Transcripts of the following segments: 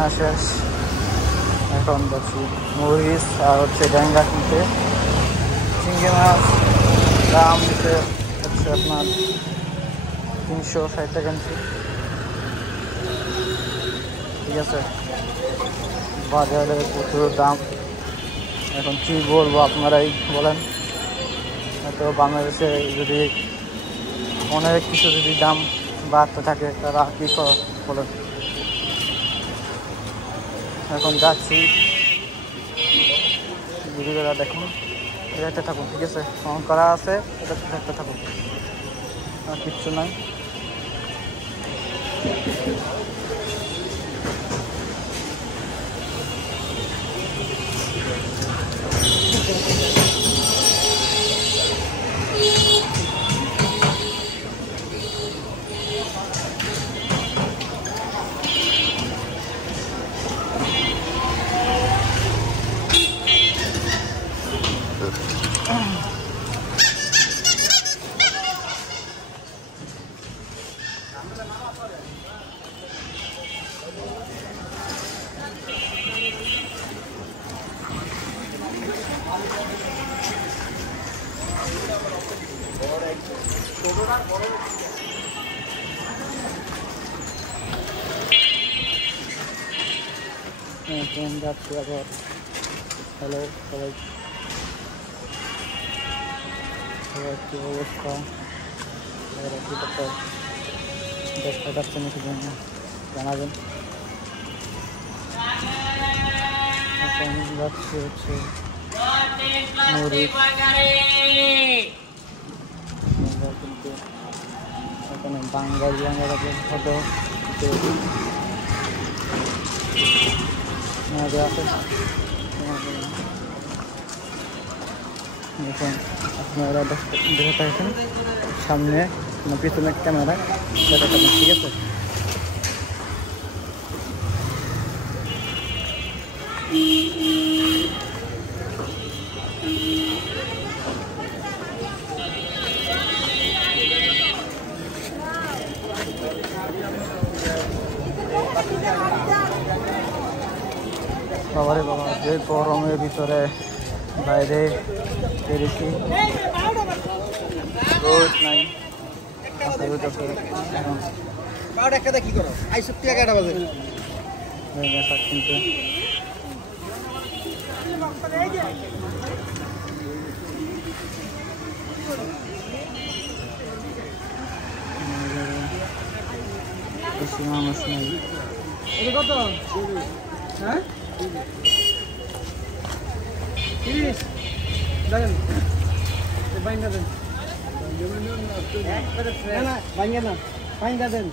কেনা শেষ। এখন যাচ্ছি মরিচ আর হচ্ছে ড্যাঙ্গা কিনতে। চিংড়ি মাছ দাম দিতে হচ্ছে আপনার 360 টাকা কেজি। ঠিক আছে, বাজারে প্রচুর দাম। এখন কি বলবো আপনারাই বলেন। তো বাংলাদেশে যদি অনেক কিছু যদি দাম বাড়তে থাকে তারা কী বলেন। এখন যাচ্ছি, ভিডিওটা দেখুন, দেখতে থাকুন। ঠিক আছে, ফোন করা আছে, এটা দেখতে থাকুন, আর কিচ্ছু নাই। যাচ্ছি আবার। হ্যালো সবাই, সবার কী অবস্থা? কী করতে দেখতে পাচ্ছেন নাকি জানাবেন। এখন যাচ্ছি হচ্ছে কিন্তু এখানে বাঙালি ফটো আছে। এখন আপনারা দেখে থাকেন সামনে পিছনে ক্যামেরা দেখা থাকেন। ঠিক আছে, বাবারে বাবা, যে গরমের ভিতরে বাইরে বেরিয়েছি, রোদ নাই। কিন্তু বেশি মানুষ নেই। কত? হ্যাঁ, 30 দেন, বাইন্দা দেন, না বাইন্দা না, বাইন্দা দেন।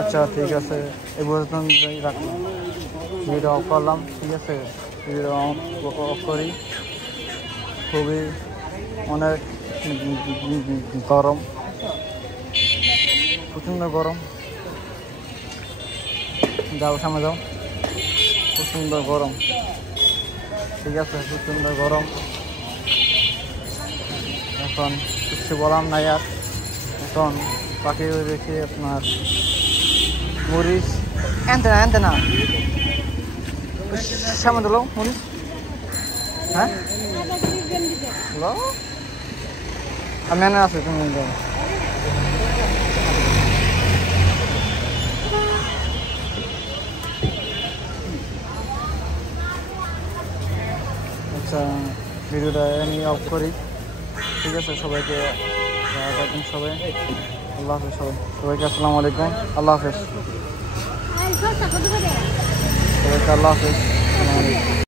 আচ্ছা ঠিক আছে, এই পর্যন্ত রাখলাম, ভিডিও অফ করলাম। ঠিক আছে, ভিডিও অফ করি। খুবই অনেক গরম, প্রচণ্ড গরম। যাও সামনে যাও, প্রচণ্ড গরম। ঠিক আছে, প্রচণ্ড গরম। এখন কিছু বলার নাই আর। এখন পাখি দেখি আপনার মরিচ আনতে না সামনে দিল মরিচ। হ্যাঁ, আমি এনে আছি, তুমি যাও। আচ্ছা, ভিডিওটা আমি অফ করি। ঠিক আছে, সবাইকে সবাই আল্লাহ হাফেজ। সবাইকে আসসালামু আলাইকুম, আল্লাহ হাফেজ। সবাইকে আল্লাহ হাফেজ।